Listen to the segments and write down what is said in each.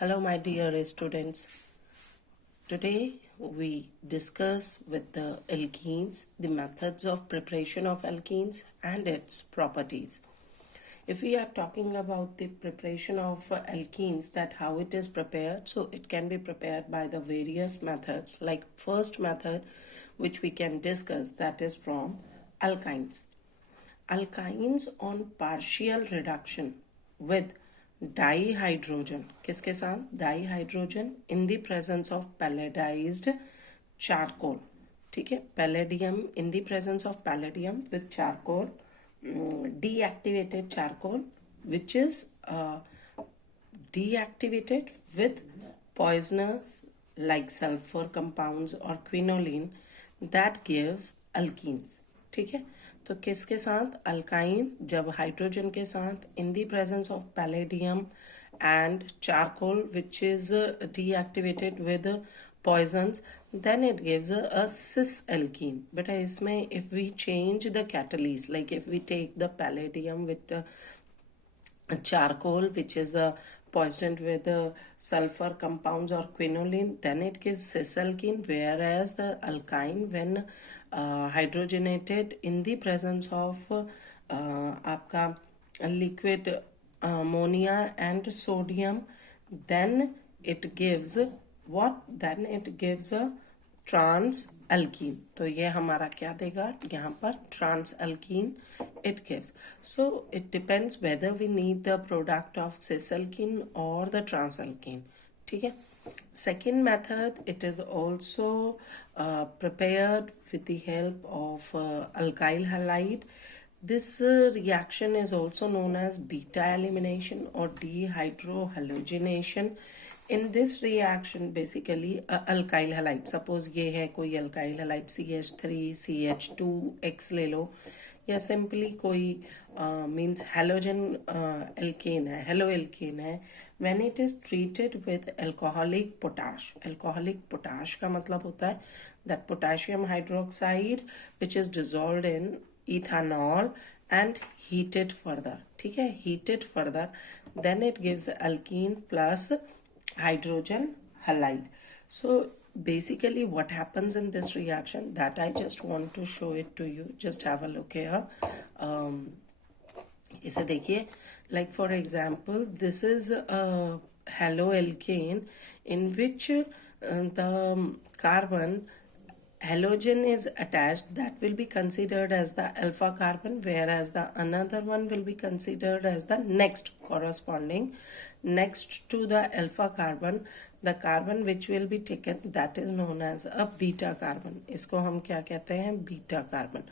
Hello, my dear students. Today we discuss with the alkenes, the methods of preparation of alkenes and its properties. If we are talking about the preparation of alkenes, that how it is prepared, so it can be prepared by the various methods. Like first method which we can discuss, that is from alkynes. Alkynes on partial reduction with dihydrogen, किसके साथ? Dihydrogen in the presence of palladized charcoal. ठीक है, palladium in the presence of palladium with charcoal, deactivated charcoal, which is deactivated with poisonous like sulfur compounds or quinoline, that gives alkenes. ठीक है, तो किसके साथ? Alkyne जब hydrogen के साथ in the presence of palladium and charcoal which is deactivated with poisons, then it gives a cis alkene. But इसमें if we change the catalyst, like if we take the palladium with the charcoal which is poisoned with sulfur compounds or quinoline, then it gives cis alkene. Whereas the alkyne, when hydrogenated in the presence of आपका liquid ammonia and sodium, then it gives what? Then it gives a trans alkene. तो ये हमारा क्या देगा यहाँ पर? Trans alkene it gives. So it depends whether we need the product of cis alkene or the trans alkene. ठीक है. Second method, it is also prepared with the help of alkyl halide. This reaction is also known as beta elimination or dehydrohalogenation. In this reaction, basically alkyl halide, suppose ये है कोई alkyl halide CH3 CH2X ले लो, या simply कोई means halogen alkane है, haloalkane है. When it is treated with alcoholic potash, alcoholic potash का मतलब होता है that potassium hydroxide which is dissolved in ethanol and heated further. ठीक है, heated further, then it gives alkene plus hydrogen halide. So basically what happens in this reaction, that I just want to show it to you. Just have a look here. इसे देखिए, like for example this is a haloalkane in which the carbon halogen is attached, that will be considered as the alpha carbon, whereas the another one will be considered as the next corresponding next to the alpha carbon. The carbon which will be taken, that is known as a beta carbon. इसको हम क्या कहते हैं? Beta carbon.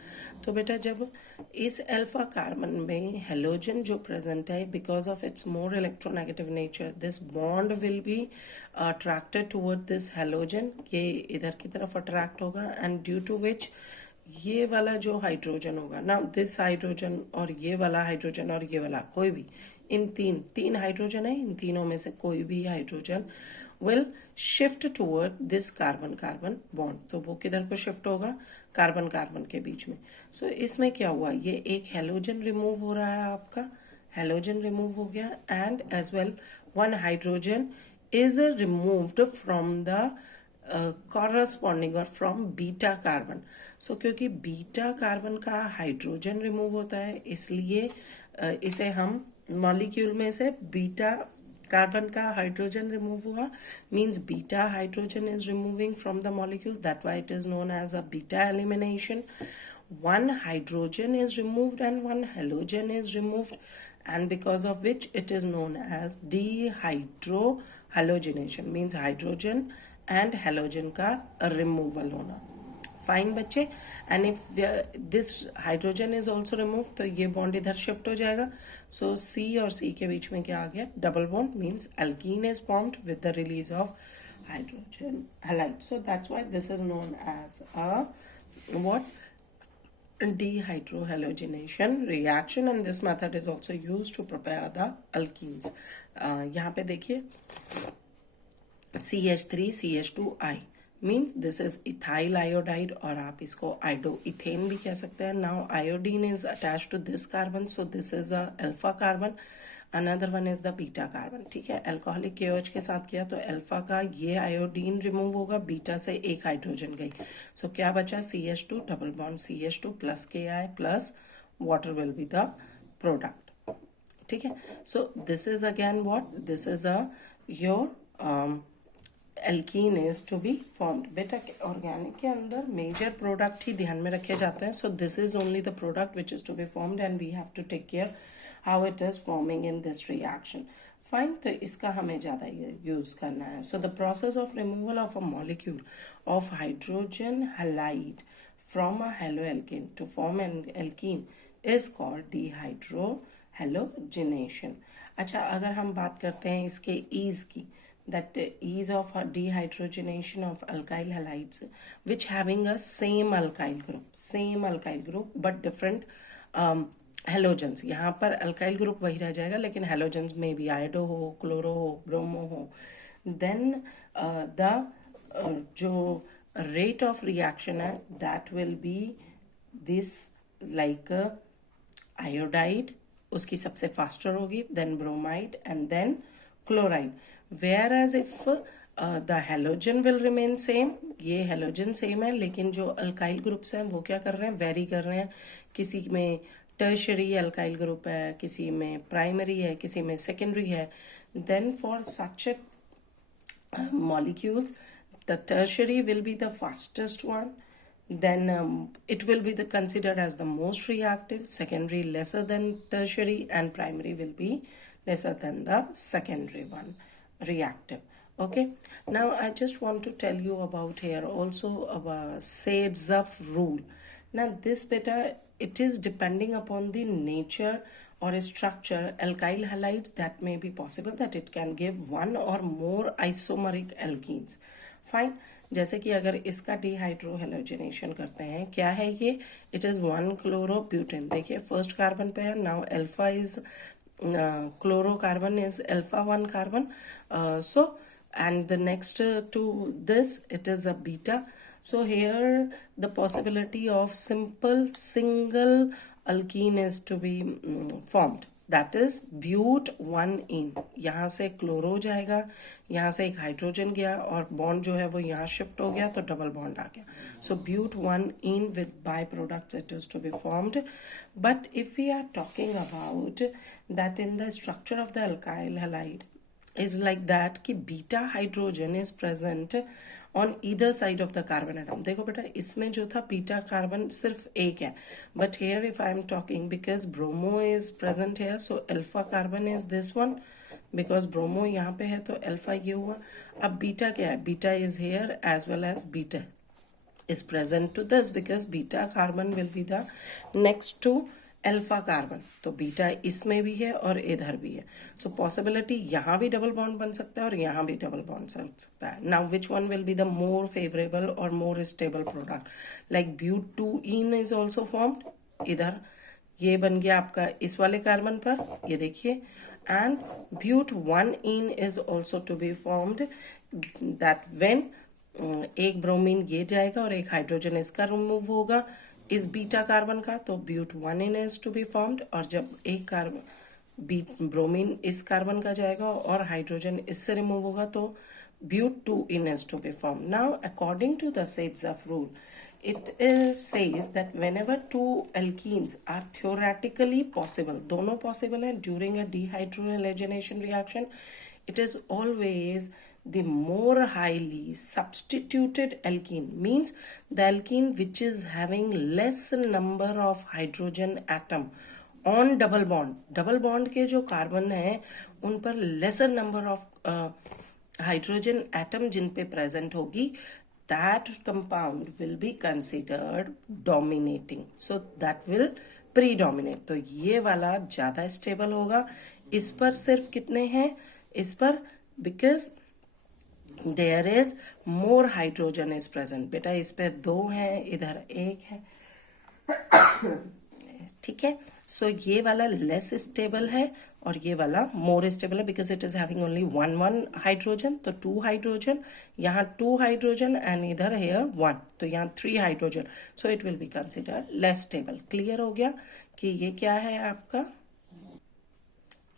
तो बेटा जब इस alpha carbon में हेलोजन जो प्रेजेंट है, because of it's more electronegative nature, this bond will be attracted toward this halogen. ये इधर की तरफ अट्रैक्ट होगा एंड ड्यू टू विच ये वाला जो हाइड्रोजन होगा ना, दिस हाइड्रोजन और ये वाला हाइड्रोजन और ये वाला कोई भी, इन तीन हाइड्रोजन है, इन तीनों में से कोई भी hydrogen will shift toward this carbon carbon bond. तो वो किधर को शिफ्ट होगा? कार्बन कार्बन के बीच में. सो इसमें क्या हुआ? ये एक हेलोजन रिमूव हो रहा है, आपका हेलोजन रिमूव हो गया, and as well one hydrogen is removed from the corresponding और फ्रॉम बीटा कार्बन. सो क्योंकि बीटा कार्बन का हाइड्रोजन रिमूव होता है, इसलिए इसे हम मॉलिक्यूल में से बीटा कार्बन का हाइड्रोजन रिमूव हुआ, means beta hydrogen is removing from the molecule, that why it is known as a beta elimination. One hydrogen is removed and one halogen is removed, and because of which it is known as dehydrohalogenation, means hydrogen and halogen का removal होना. Fine बच्चे. And if this hydrogen is also remove, तो ये bond इधर shift हो जाएगा. सो सी और सी के बीच में क्या आ गया? Double bond, means alkene is formed with the release of hydrogen halide. So that's why this is known as a what? Dehydrohalogenation reaction, and this method is also used to prepare the alkenes. यहाँ पे देखिए CH3 CH2I means this is ethyl iodide, और आप इसको iodo ethane भी कह सकते हैं. Now iodine is attach to this carbon, so this is a alpha carbon. Another one is the beta carbon. ठीक है, अल्कोहलिक KOH के साथ किया तो अल्फा का ये आयोडीन रिमूव होगा, बीटा से एक हाइड्रोजन गई, सो क्या बचा CH2 double bond CH2 plus KI plus water will be the product. ठीक है, so this is again what, this is a your alkene is to be formed. बेटा ऑर्गेनिक के अंदर मेजर प्रोडक्ट ही ध्यान में रखे जाते हैं, so this is only the product which is to be formed and we have to take care how it is forming in this reaction. Fine, तो इसका हमें ज़्यादा यूज करना है। So the process of removal of a molecule of hydrogen halide from a haloalkane to form an alkene is called dehydrohalogenation. अच्छा, अगर हम बात करते हैं इसके ease की, that ease of dehydrogenation of alkyl halides which having a same alkyl group but different halogens. यहाँ पर अल्काइल ग्रुप वही रह जाएगा, लेकिन हेलोजेंस में भी आयोडो हो, क्लोरो हो, ब्रोमो हो। देन द जो रेट ऑफ रिएक्शन है that will be this like iodide, उसकी सबसे फास्टर होगी, then bromide and then chloride. Whereas if the halogen will remain same, ये हेलोजन सेम है, लेकिन जो अल्काइल ग्रुप्स हैं वो क्या कर रहे हैं, वेरी कर रहे हैं। किसी में टर्शरी अल्काइल ग्रुप है, किसी में प्राइमरी है, किसी में सेकेंडरी है। Then for such molecules the tertiary will be the fastest one, then it will be considered as the most reactive, secondary lesser than tertiary, and primary will be lesser than the secondary one reactive. Okay, now I just want to tell you about here also about Saytzeff rule. Now this beta, it is depending upon the nature or structure alkyl halides that may be possible that it can give one or more isomeric alkenes. Fine, जैसे कि अगर इसका dehydrohalogenation करते हैं, क्या है ये, it is 1-chlorobutyne। देखिए फर्स्ट कार्बन पे है, now alpha is chlorocarbon is alpha 1 carbon, so and the next to this it is a beta. So here the possibility of simple single alkene is to be formed, that is but 1-ene। यहाँ से chloro जाएगा, यहाँ से एक hydrogen गया और bond जो है वो यहाँ शिफ्ट हो गया तो डबल बॉन्ड आ गया। So but 1-ene with byproducts it is to be formed. But if we are talking about that in the structure of the alkyl halide is like that कि beta hydrogen is present on either side of the carbon atom। देखो बेटा इसमें जो था beta carbon सिर्फ एक है, but here if I am talking because bromo is present here, so alpha carbon is this one, because bromo यहाँ पे है तो अल्फा ये हुआ। अब बीटा क्या है, beta is here as well as beta is present to this because beta carbon will be the next to alpha carbon, तो बीटा इसमें भी है और इधर भी है। सो पॉसिबिलिटी यहाँ भी डबल बॉन्ड बन सकता है और यहाँ भी डबल बॉन्ड बन सकता है। Now which one will be the more favourable और more stable product, like but 2-ene is also formed, इधर ये बन गया आपका इस वाले कार्बन पर, ये देखिए, and but 1-ene is also to be formed that when एक ब्रोमीन ये जाएगा और एक हाइड्रोजन इसका रिमूव होगा इस बीटा कार्बन का, तो but 1-ene is to be formed, और जब एक कार्बन ब्रोमीन इस कार्बन का जाएगा और हाइड्रोजन इससे रिमूव होगा तो but 2-ene is to be formed. Now according to the Saytzeff rule it says that whenever two alkenes are theoretically possible, दोनों possible है during a dehydrogenation reaction, it is always the more highly substituted alkene, means the alkene which is having less number of hydrogen atom on double bond, double bond के जो carbon है उन पर lesser number of hydrogen atom जिन पे present होगी, that compound will be considered dominating, so that will predominate। तो ये वाला ज्यादा स्टेबल होगा। इस पर सिर्फ कितने हैं, इस पर because there is more hydrogen is present। बेटा इस पे 2 है, इधर 1 है, ठीक है। सो ये वाला लेस स्टेबल है और ये वाला मोर स्टेबल है because it is having only 1 hydrogen, तो 2 हाइड्रोजन, यहाँ 2 हाइड्रोजन एंड इधर हेयर 1, तो यहाँ 3 hydrogen, so it will be considered less stable. Clear हो गया कि ये क्या है आपका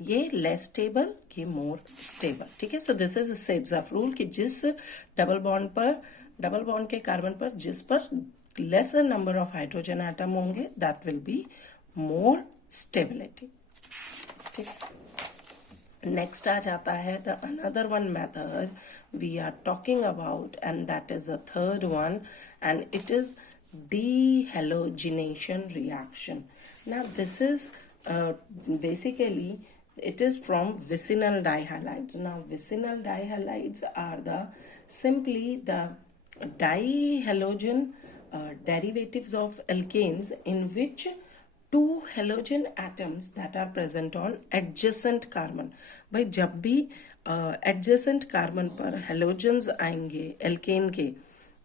ये लेस स्टेबल, ये मोर स्टेबल, ठीक है। So this is Saytzeff rule कि जिस डबल बॉन्ड के कार्बन पर जिस पर lesser number of hydrogen atom होंगे that will be more stability, ठीक है। नेक्स्ट आ जाता है the another one method we are talking about and that is a third one and it is dehalogenation reaction. Now this is basically it is from vicinal dihalides. Now vicinal dihalides are the simply the dihalogen derivatives of alkanes in which two halogen atoms that are present on adjacent carbon. भाई जब भी adjacent carbon पर halogens आएंगे alkane के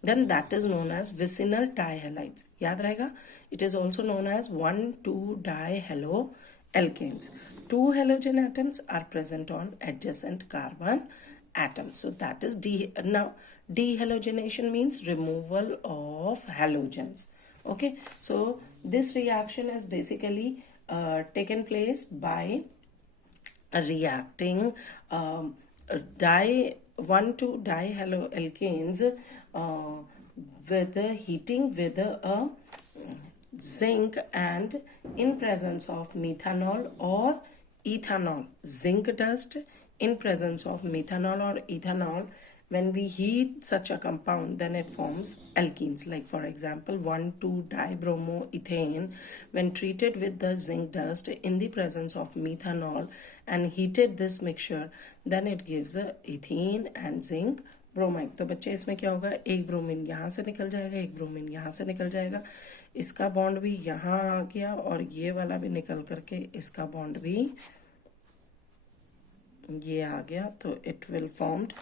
then that is known as vicinal dihalides. याद रहेगा. It is also known as 1,2-dihaloalkanes. Two halogen atoms are present on adjacent carbon atoms. So that is now dehalogenation means removal of halogens. Okay. So this reaction is basically taken place by reacting 1,2-dihaloalkanes with heating with a zinc and in presence of methanol or ethanol. Zinc dust in presence of methanol or ethanol. When we heat such a compound, then it forms alkenes. Like for example, 1,2-dibromoethane, when treated with the zinc dust in the presence of methanol and heated this mixture, then it gives a ethene and zinc bromide. तो बच्चे इसमें क्या होगा, एक bromine यहाँ से निकल जाएगा, एक ब्रोमीन यहाँ से निकल जाएगा, इसका बॉन्ड भी यहाँ आ गया और ये वाला भी निकल करके इसका बॉन्ड भी ये आ गया. तो it will formed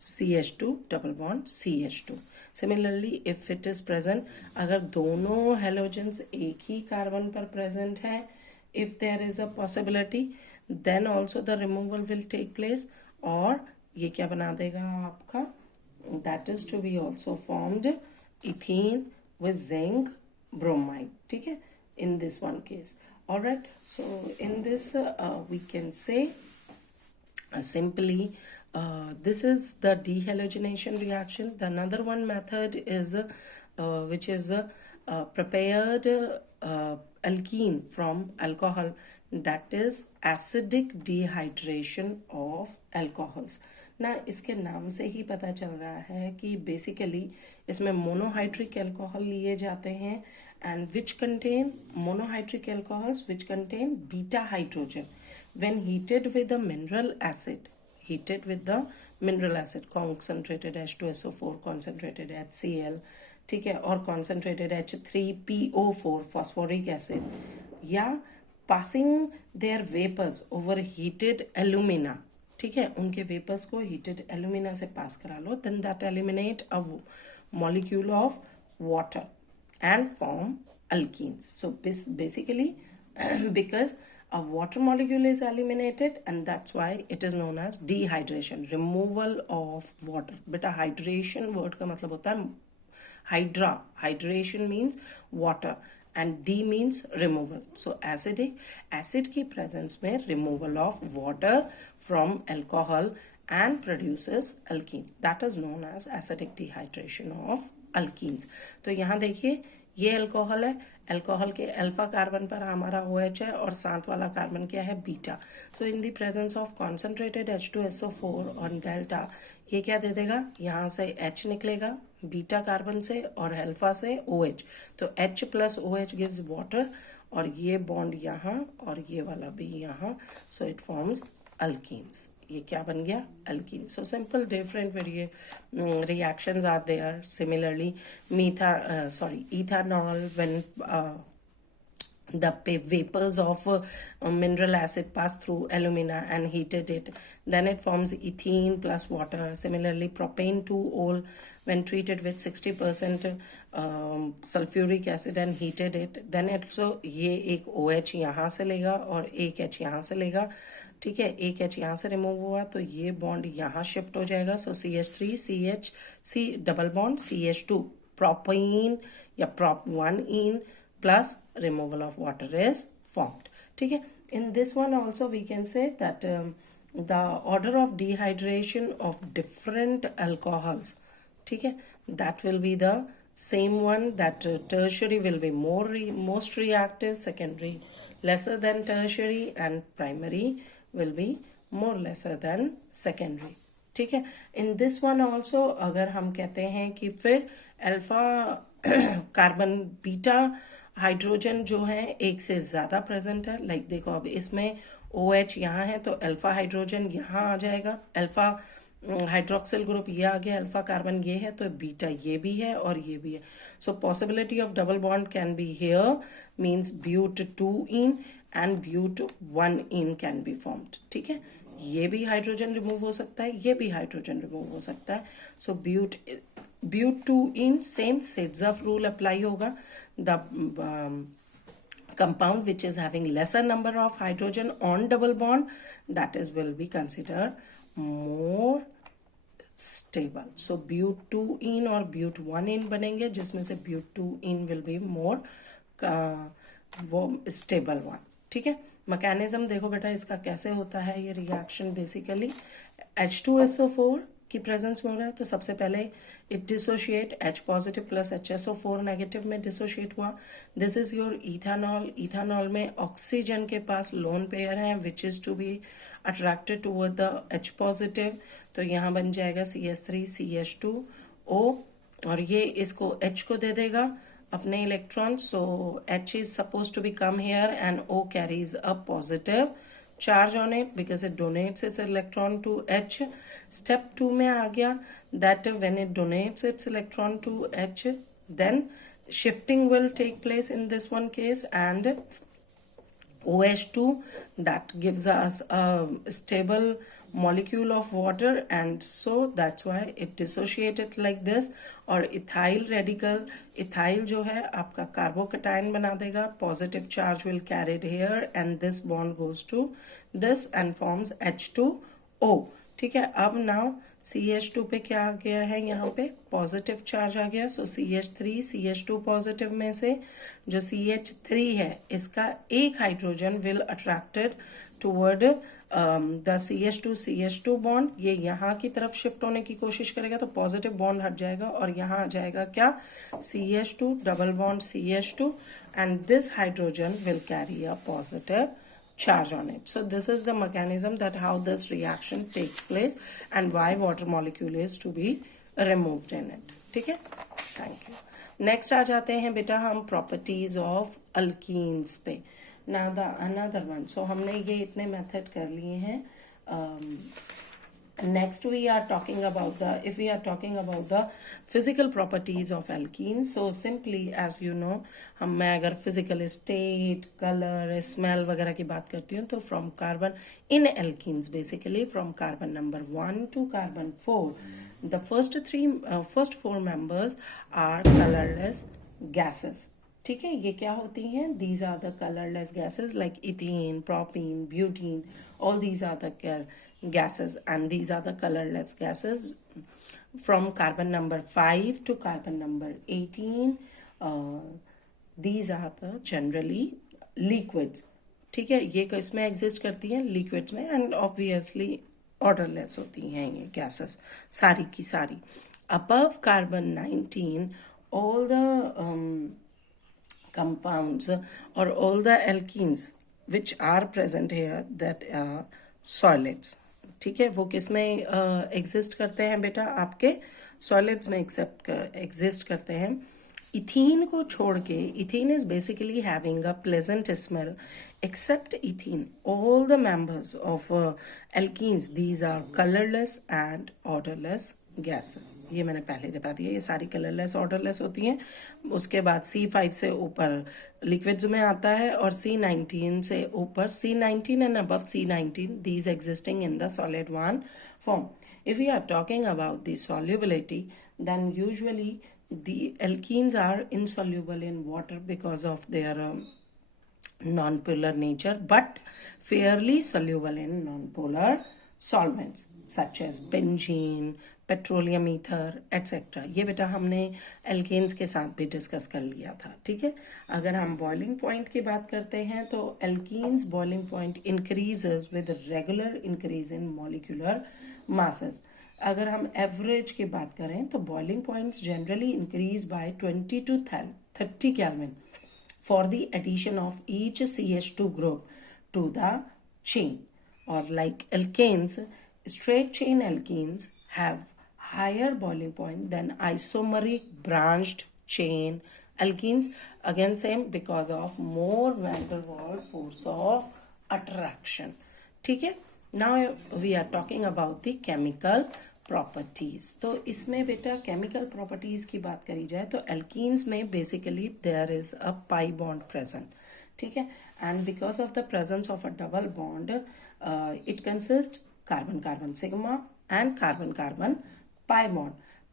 CH2 double bond CH2. Similarly if it is present, अगर दोनों हेलोजेंस एक ही कार्बन पर प्रेजेंट है, if there is a possibility, then also the removal will take place. और ये क्या बना देगा आपका, that is to be also formed ethene with zinc bromide, ठीक है, in this one case. All right, so in this we can say simply this is the dehalogenation reaction. The another one method is which is prepared alkene from alcohol, that is acidic dehydration of alcohols. ना इसके नाम से ही पता चल रहा है कि basically इसमें मोनोहाइड्रिक अल्कोहल लिए जाते हैं and which contain monohydric alcohols which contain beta hydrogen when heated with the mineral acid, concentrated H2SO4, concentrated HCl, ठीक है, और concentrated H3PO4 phosphoric acid, या passing their vapors over heated alumina, ठीक है, उनके वेपर्स को heated alumina से पास करा लो, then that eliminate a molecule of water and form alkenes. So basically because a water molecule is eliminated and that's why it is known as dehydration, removal of water. Beta hydration word का मतलब होता है hydra, hydration means water and D means removal. So acidic, acid की presence में removal of water from alcohol and produces alkene. That is known as acidic dehydration of alkenes. तो यहाँ देखिए ये अल्कोहल है, अल्कोहल के अल्फा कार्बन पर हमारा OH है और साथ वाला कार्बन क्या है, beta. So in the presence of concentrated H2SO4 और डेल्टा, ये क्या दे देगा, यहाँ से H निकलेगा बीटा कार्बन से और अल्फा से OH. तो H plus OH gives water और ये बॉन्ड यहाँ और ये वाला भी यहाँ. So it forms alkenes. ये क्या बन गया, alkyne. So simple different reactions are there. Similarly ethanol, when the vapors of mineral acid pass through alumina and heated it, then it forms ethene plus water. Similarly propane 2-ol, when treated with 60% sulfuric acid and heated it, then also ये एक OH यहाँ से लेगा और एक H यहाँ से लेगा, ठीक है, एक H यहाँ से रिमूव हुआ तो ये बॉन्ड यहाँ शिफ्ट हो जाएगा. सो CH3 CH C double bond CH2 propane या prop 1 in plus removal of water is formed, ठीक है. In this one also we can say that the order of dehydration of different alcohols, ठीक है, that will be the same one, that tertiary will be most reactive, secondary lesser than tertiary, and primary will be more lesser than secondary. ठीक है. इन this one also अगर हम कहते हैं कि फिर अल्फा कार्बन बीटा हाइड्रोजन जो है एक से ज्यादा प्रेजेंट है, लाइक देखो अब इसमें OH यहाँ है तो अल्फा हाइड्रोजन यहाँ आ जाएगा, अल्फा हाइड्रोक्सिल ग्रुप ये आ गया, अल्फा कार्बन ये है तो बीटा ये भी है और ये भी है. So possibility of double bond can be here, means but 2 ene and but 1 ene can be formed. ठीक है. ये भी हाइड्रोजन रिमूव हो सकता है, ये भी हाइड्रोजन रिमूव हो सकता है. So but 2 ene same Saytzeff rule apply होगा. The compound which is having lesser number of hydrogen on double bond, that is will be considered more stable. So but 2 in और but 1 in बनेंगे, जिसमें से but 2 in will be more वो stable one. ठीक है. Mechanism देखो बेटा इसका कैसे होता है. ये रिएक्शन बेसिकली H2SO4 की प्रेजेंस में हो रहा है, तो सबसे पहले it dissociate H positive plus HSO4 negative में डिसोशिएट हुआ. This is your ethanol. Ethanol में ऑक्सीजन के पास लोन पेयर है which is to be attracted toward the H positive, तो यहाँ बन जाएगा CH3CH2O और ये इसको H को दे देगा अपने electron. So H is supposed to be come here and O carries a positive charge on it because it donates its electron to H. Step 2 में आ गया that when it donates its electron to H, then shifting will take place in this one case, and OH2 that gives us a stable molecule of water, and so that's why it dissociated like this. और ethyl radical, ethyl जो है आपका carbocation बना देगा, positive charge will carried here and this bond goes to this and forms H2O. ठीक है. अब now CH2 पे क्या आ गया है, यहाँ पे पॉजिटिव चार्ज आ गया. सो CH3CH2 पॉजिटिव में से जो CH3 है इसका एक hydrogen will attracted toward the CH2CH2 bond. ये यहाँ की तरफ शिफ्ट होने की कोशिश करेगा तो पॉजिटिव बॉन्ड हट जाएगा और यहाँ आ जाएगा क्या, CH2 double bond CH2 and this hydrogen will carry a positive charge on it. So this is the mechanism that how this reaction takes place and why water molecule is to be removed in it. ठीक है. Thank you. Next आ जाते हैं बेटा हम properties of alkenes पे. Now the another one. So हमने ये इतने method कर लिए हैं. Next we are talking about if we are talking about the physical properties of alkenes, so simply as you know, मैं अगर physical state, color, smell वगैरह की बात करती हूँ तो from carbon in alkenes basically from carbon number 1 to carbon 4, the first 4 members are colorless gases. ठीक है. ये क्या होती हैं, these are the colorless gases like ethene, propene, butene, all these are the gases and these are the colorless gases from carbon number 5 to carbon number 18. These are the generally liquids. ठीक है. ये इसमें exist करती हैं liquids में and obviously odourless होती हैं ये गैसेस सारी की सारी. above carbon 19 all the compounds or all the alkenes which are present here that are solids. ठीक है. वो किस में एग्जिस्ट करते हैं बेटा, आपके सॉलिड्स में एग्जिस्ट करते हैं. इथीन को छोड़ के, ethene is basically having a pleasant smell. Except ethene all the members of alkenes these are colourless and odourless gases. ये मैंने पहले बता दिया, ये सारी कलरलेस ऑर्डरलेस होती हैं. उसके बाद C5 से ऊपर लिक्विड्स में आता है और C19 से ऊपर, C19 and above C19 these existing in the solid one form. If we are talking about the solubility, then usually the alkenes are insoluble in water because of their non-polar nature, but fairly soluble in non-polar solvents such as benzene, petroleum ether etcetera. ये बेटा हमने alkanes के साथ भी discuss कर लिया था, ठीक है। अगर हम बॉइलिंग पॉइंट की बात करते हैं तो alkenes boiling point increases with regular increase in molecular masses. अगर हम एवरेज की बात करें तो boiling points generally increase by 20 to 30 kelvin for the addition of each CH2 group to the chain. Or like alkanes, straight chain alkenes have higher boiling point than isomeric branched chain alkenes. Again same because of more van der Waals force of attraction. ठीक है। Now we are talking about the chemical properties. तो इसमें बेटा chemical properties की बात करी जाए तो एल्कीन्स में basically there is a pi bond present, ठीक है। And because of the presence of a double bond it consist carbon carbon sigma and carbon carbon pi bond.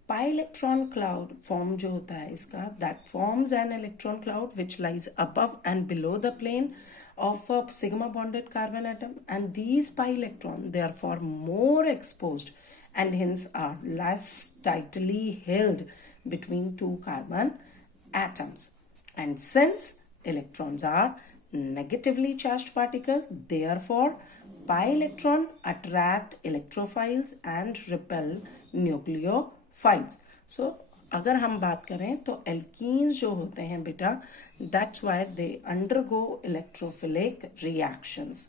Pi electron cloud form जो होता है इसका, that forms an electron cloud which lies above and below the plane of a sigma bonded carbon atom, and these pi electron therefore more exposed and hence are less tightly held between two carbon atoms. And since electrons are negatively charged particle, therefore pi electron attract electrophiles and repel nucleophiles. So अगर हम बात करें तो alkenes जो होते हैं बेटा, that's why they undergo electrophilic reactions.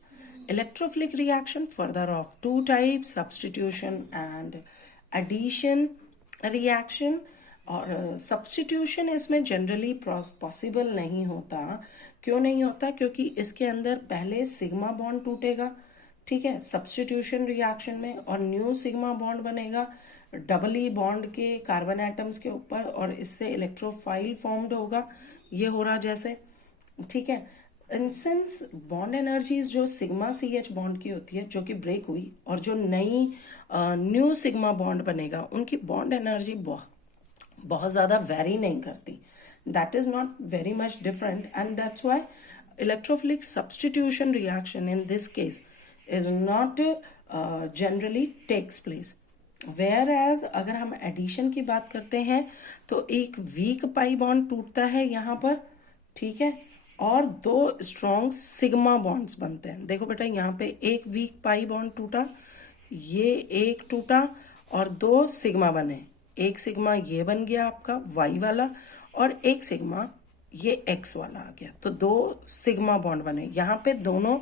Electrophilic reaction further of two type, substitution and addition reaction. और सब्स्टिट्यूशन इसमें जनरली पॉसिबल नहीं होता। क्यों नहीं होता? क्योंकि इसके अंदर पहले सिग्मा बॉन्ड टूटेगा, ठीक है, सब्स्टिट्यूशन रिएक्शन में, और न्यू सिग्मा बॉन्ड बनेगा डबल ई बॉन्ड के कार्बन एटम्स के ऊपर, और इससे इलेक्ट्रोफाइल फॉर्म्ड होगा। ये हो रहा जैसे, ठीक है। इन सिंस बॉन्ड एनर्जीज जो सिग्मा सी एच बॉन्ड की होती है जो कि ब्रेक हुई, और जो नई न्यू सिग्मा बॉन्ड बनेगा, उनकी बॉन्ड एनर्जी बहुत ज्यादा वेरी नहीं करती। That is not very much different, and that's why electrophilic substitution reaction in this case is not generally takes place. Whereas अगर हम एडिशन की बात करते हैं तो एक वीक पाई बॉन्ड टूटता है यहाँ पर, ठीक है, और दो स्ट्रॉन्ग सिग्मा बॉन्ड्स बनते हैं। देखो बेटा, यहाँ पे एक वीक पाई बॉन्ड टूटा, ये एक टूटा, और दो सिग्मा बने। एक सिग्मा ये बन गया आपका वाई वाला, और एक सिग्मा ये एक्स वाला आ गया। तो दो सिग्मा बॉन्ड बने। यहाँ पे दोनों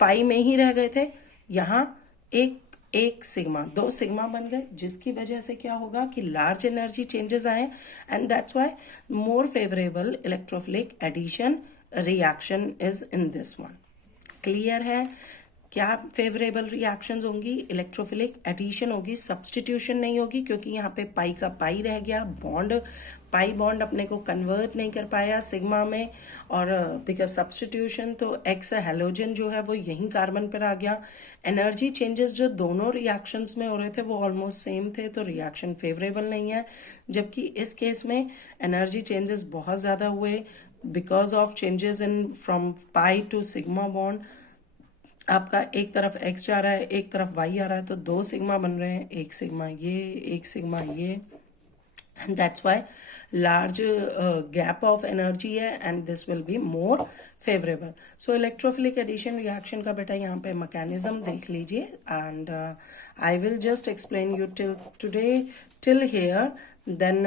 पाई में ही रह गए थे, यहाँ एक सिग्मा, दो सिग्मा बन गए, जिसकी वजह से क्या होगा कि लार्ज एनर्जी चेंजेस आए, and that's why more favourable electrophilic addition reaction is in this one. Clear है? क्या फेवरेबल रिएक्शंस होंगी? इलेक्ट्रोफिलिक एडिशन होगी, सब्स्टिट्यूशन नहीं होगी, क्योंकि यहाँ पे पाई का पाई रह गया, बॉन्ड पाई बॉन्ड अपने को कन्वर्ट नहीं कर पाया सिग्मा में, और बिकॉज सब्स्टिट्यूशन तो एक्स हेलोजन जो है वो यहीं कार्बन पर आ गया। एनर्जी चेंजेस जो दोनों रिएक्शंस में हो रहे थे वो ऑलमोस्ट सेम थे, तो रिएक्शन फेवरेबल नहीं है। जबकि इस केस में एनर्जी चेंजेस बहुत ज्यादा हुए because of changes in from pi to sigma bond. आपका एक तरफ एक्स जा रहा है, एक तरफ वाई आ रहा है, तो दो सिग्मा बन रहे हैं, एक सिग्मा ये, एक सिग्मा ये, and that's why large gap of energy है, and this will be more favourable. So electrophilic addition reaction का बेटा यहाँ पे मैकेनिज्म देख लीजिए, and I will just explain you till here. Then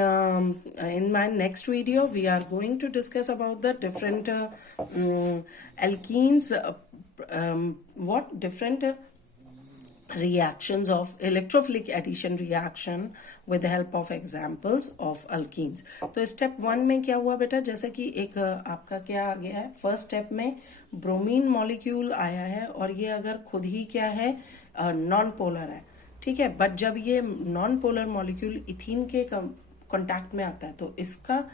in my next video we are going to discuss about the different alkenes, what different reactions of electrophilic addition reaction with the help of examples of alkenes. तो step 1 में क्या हुआ बेटा, जैसे कि एक आपका क्या आ गया है, फर्स्ट स्टेप में ब्रोमीन मॉलिक्यूल आया है, और ये अगर खुद ही क्या है, नॉन पोलर है, ठीक है। बट जब ये नॉन पोलर मॉलिक्यूल इथीन के कांटेक्ट में आता है, तो इसका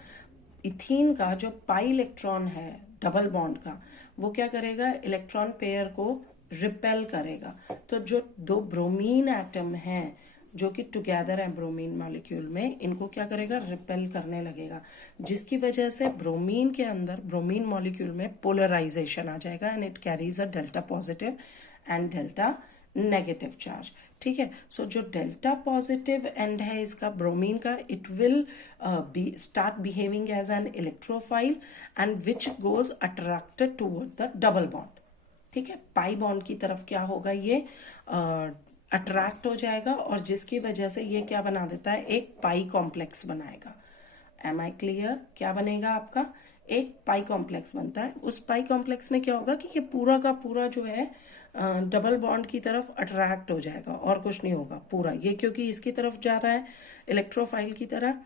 इथीन का जो पाई इलेक्ट्रॉन है डबल बॉन्ड का, वो क्या करेगा, इलेक्ट्रॉन पेयर को रिपेल करेगा। तो जो दो ब्रोमीन एटम हैं जो कि टुगेदर है ब्रोमीन मॉलिक्यूल में, इनको क्या करेगा, रिपेल करने लगेगा, जिसकी वजह से ब्रोमीन के अंदर, ब्रोमीन मॉलिक्यूल में पोलराइजेशन आ जाएगा, and it carries a delta positive and delta negative charge, ठीक है। सो जो डेल्टा पॉजिटिव एंड है इसका ब्रोमीन का, it will start behaving as an electrophile and which goes attracted toward the double bond, ठीक है। पाई बॉन्ड की तरफ क्या होगा, ये अट्रैक्ट हो जाएगा और जिसकी वजह से ये क्या बना देता है, एक पाई कॉम्प्लेक्स बनाएगा। Am I clear? क्या बनेगा आपका, एक पाई कॉम्प्लेक्स बनता है। उस पाई कॉम्प्लेक्स में क्या होगा कि ये पूरा का पूरा जो है डबल बॉन्ड की तरफ अट्रैक्ट हो जाएगा और कुछ नहीं होगा पूरा ये, क्योंकि इसकी तरफ जा रहा है इलेक्ट्रोफाइल की तरह।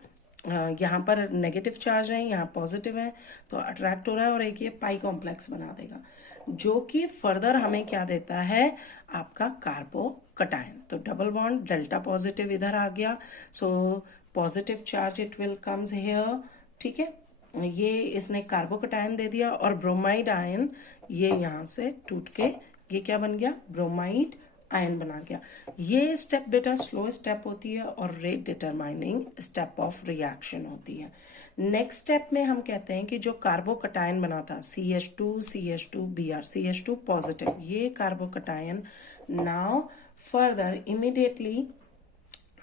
यहाँ पर नेगेटिव चार्ज है, यहाँ पॉजिटिव है, तो अट्रैक्ट हो रहा है और एक ये पाई कॉम्प्लेक्स बना देगा, जो कि फर्दर हमें क्या देता है, आपका कार्बोकटायन। तो डबल बॉन्ड डेल्टा पॉजिटिव इधर आ गया, so positive charge it will comes here, ठीक है। ये इसने कार्बोकटायन दे दिया और ब्रोमाइड आयन ये यहां से टूट के ये क्या बन गया, ब्रोमाइड आयन बना गया। ये स्टेप बेटा स्लो स्टेप होती है और rate determining step of reaction होती है। नेक्स्ट स्टेप में हम कहते हैं कि जो कार्बोकटायन बना था CH2 Br, CH2 पॉजिटिव, ये carbocation now further immediately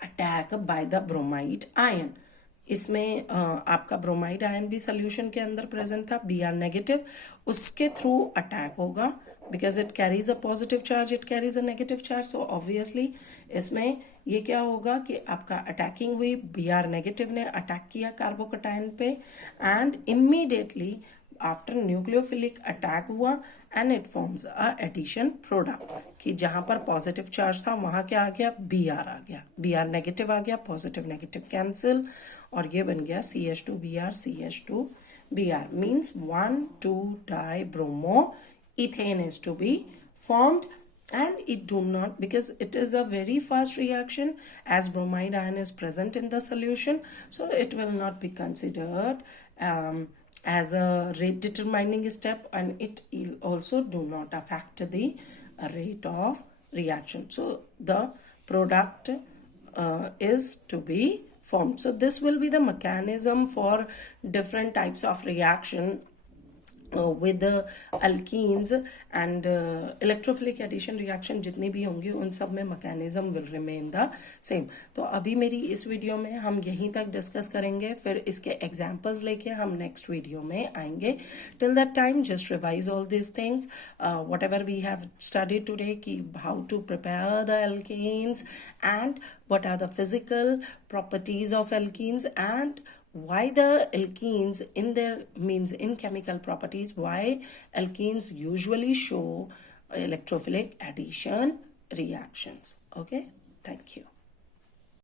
attack by the bromide ion. इसमें आपका ब्रोमाइड आयन भी सोल्यूशन के अंदर प्रेजेंट था, Br नेगेटिव, उसके थ्रू अटैक होगा because it carries a positive charge, it carries a negative charge. So obviously इसमें ये क्या होगा कि आपका अटैकिंग हुई, Br नेगेटिव ने अटैक किया कार्बोकटायन पे and immediately after nucleophilic attack हुआ and it forms a addition product, कि जहां पर पॉजिटिव चार्ज था वहां क्या आ गया, Br आ गया, Br नेगेटिव आ गया, पॉजिटिव नेगेटिव कैंसिल और ये बन गया CH2Br means 1,2-dibromo ethane is to be formed, and it do not, because it is a very fast reaction as bromide ion is present in the solution, so it will not be considered as a rate determining step, and it also do not affect the rate of reaction. So the product is to be formed. So this will be the mechanism for different types of reaction with the alkenes and electrophilic addition reaction जितनी भी होंगी उन सब में mechanism will remain the same। तो अभी मेरी इस वीडियो में हम यहीं तक डिस्कस करेंगे, फिर इसके एग्जाम्पल्स लेके हम नेक्स्ट वीडियो में आएंगे। Till that time just revise all this things whatever we have studied today, कि how to prepare the alkenes and what are the physical properties of alkenes and why the alkenes in their means in chemical properties, why alkenes usually show electrophilic addition reactions. Okay, thank you.